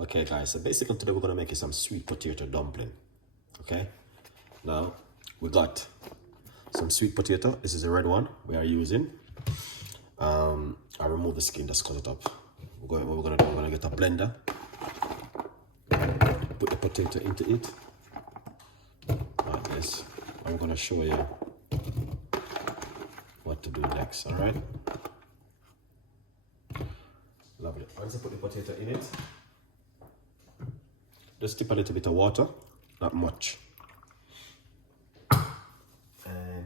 Okay guys, so basically today we're gonna make you some sweet potato dumpling. Okay, now we got some sweet potato. This is the red one we are using. I remove the skin, just cut it up. What we're gonna do, we're gonna get a blender, put the potato into it like this. I'm gonna show you what to do next. All right, lovely. Once you put the potato in it, just dip a little bit of water, not much, and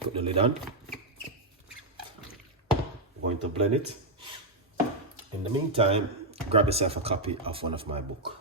put the lid on. We're going to blend it. In the meantime, grab yourself a copy of one of my books.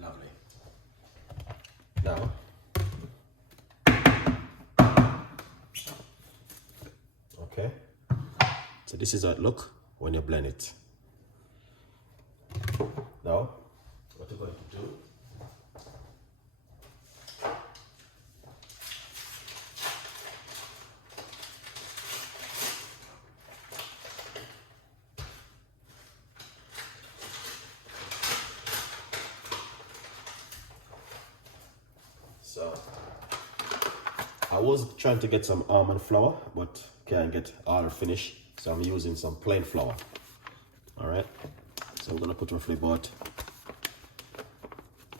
Lovely. Now, okay, so this is how it looks when you blend it. Now, what you're going to do, so I was trying to get some almond flour, but can't get all the finish, so I'm using some plain flour. All right, so we're gonna put roughly about,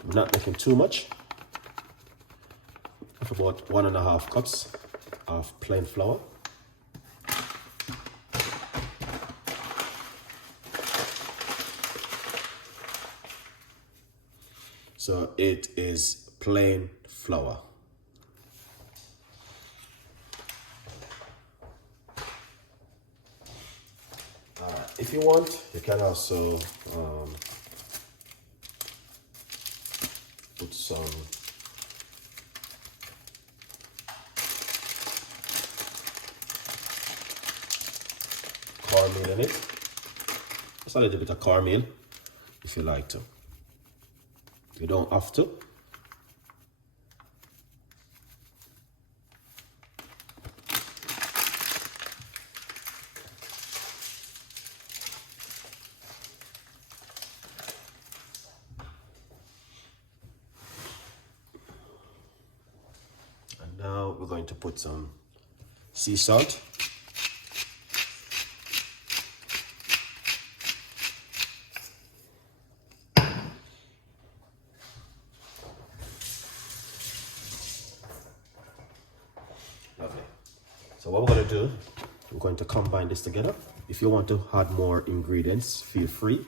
I'm not making too much, of about 1.5 cups of plain flour. So it is plain flour. If you want, you can also put some cornmeal in it. Just a little bit of cornmeal if you like to. You don't have to. Now we're going to put some sea salt. Lovely. So what we're going to do, we're going to combine this together. If you want to add more ingredients, feel free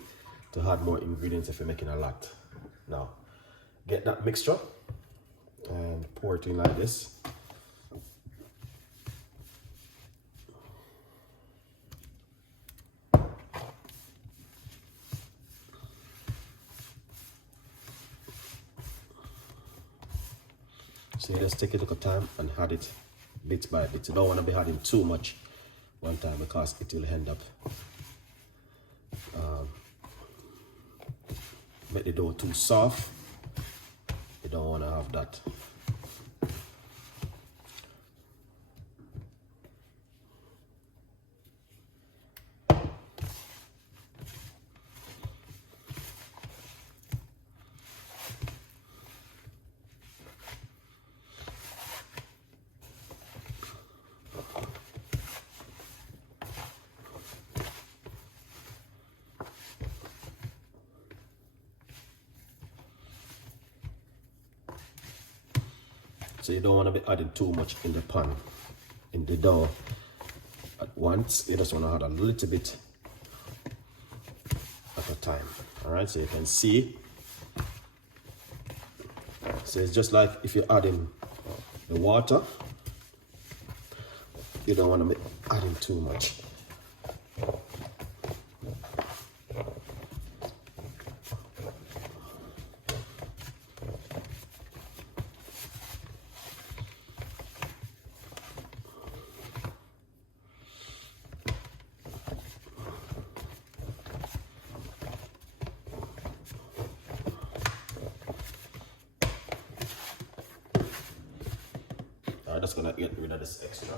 to add more ingredients if you're making a lot. Now, get that mixture and pour it in like this. So you just take a little time and add it bit by bit. You don't want to be adding too much one time because it will end up make the dough too soft. You don't want to have that. So you don't want to be adding too much in the pan, in the dough at once. You just want to add a little bit at a time. All right, so you can see So it's just like if you're adding the water, you don't want to add in too much. I'm just gonna get rid of this extra.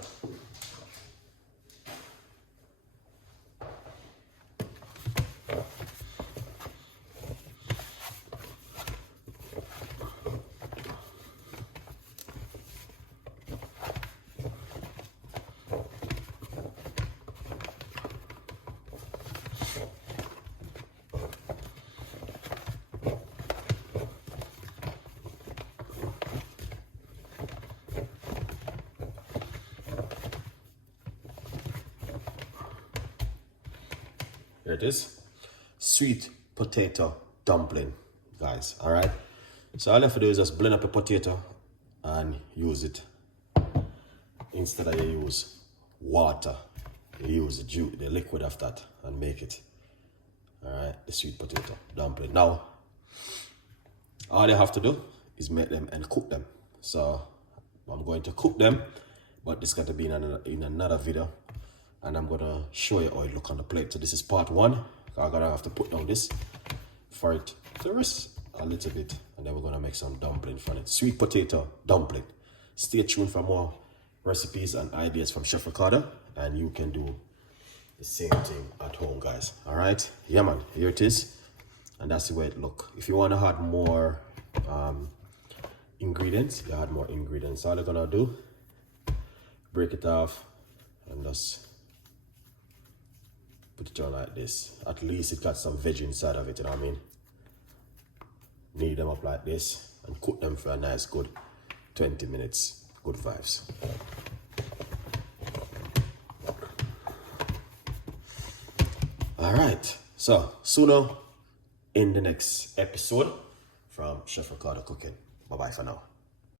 Here it is, sweet potato dumpling, guys. All right, so all you have to do is just blend up a potato and use it. Instead of you use water, you use the juice, the liquid of that, and make it. All right, the sweet potato dumpling. Now all you have to do is make them and cook them. So I'm going to cook them, but this got to be in another video. And I'm gonna show you how it look on the plate. So this is part 1. I'm gonna have to put down this for it to rest a little bit, and then we're gonna make some dumpling from it. Sweet potato dumpling. Stay tuned for more recipes and ideas from Chef Ricardo, and you can do the same thing at home, guys. All right, yeah, man. Here it is, and that's the way it look. If you want to add more ingredients, you add more ingredients. All you're gonna do, break it off, and just put it on like this. At least it got some veg inside of it, you know what I mean? Knead them up like this and cook them for a nice good 20 minutes. Good vibes. All right, so sooner in the next episode from Chef Ricardo Cooking. Bye bye for now.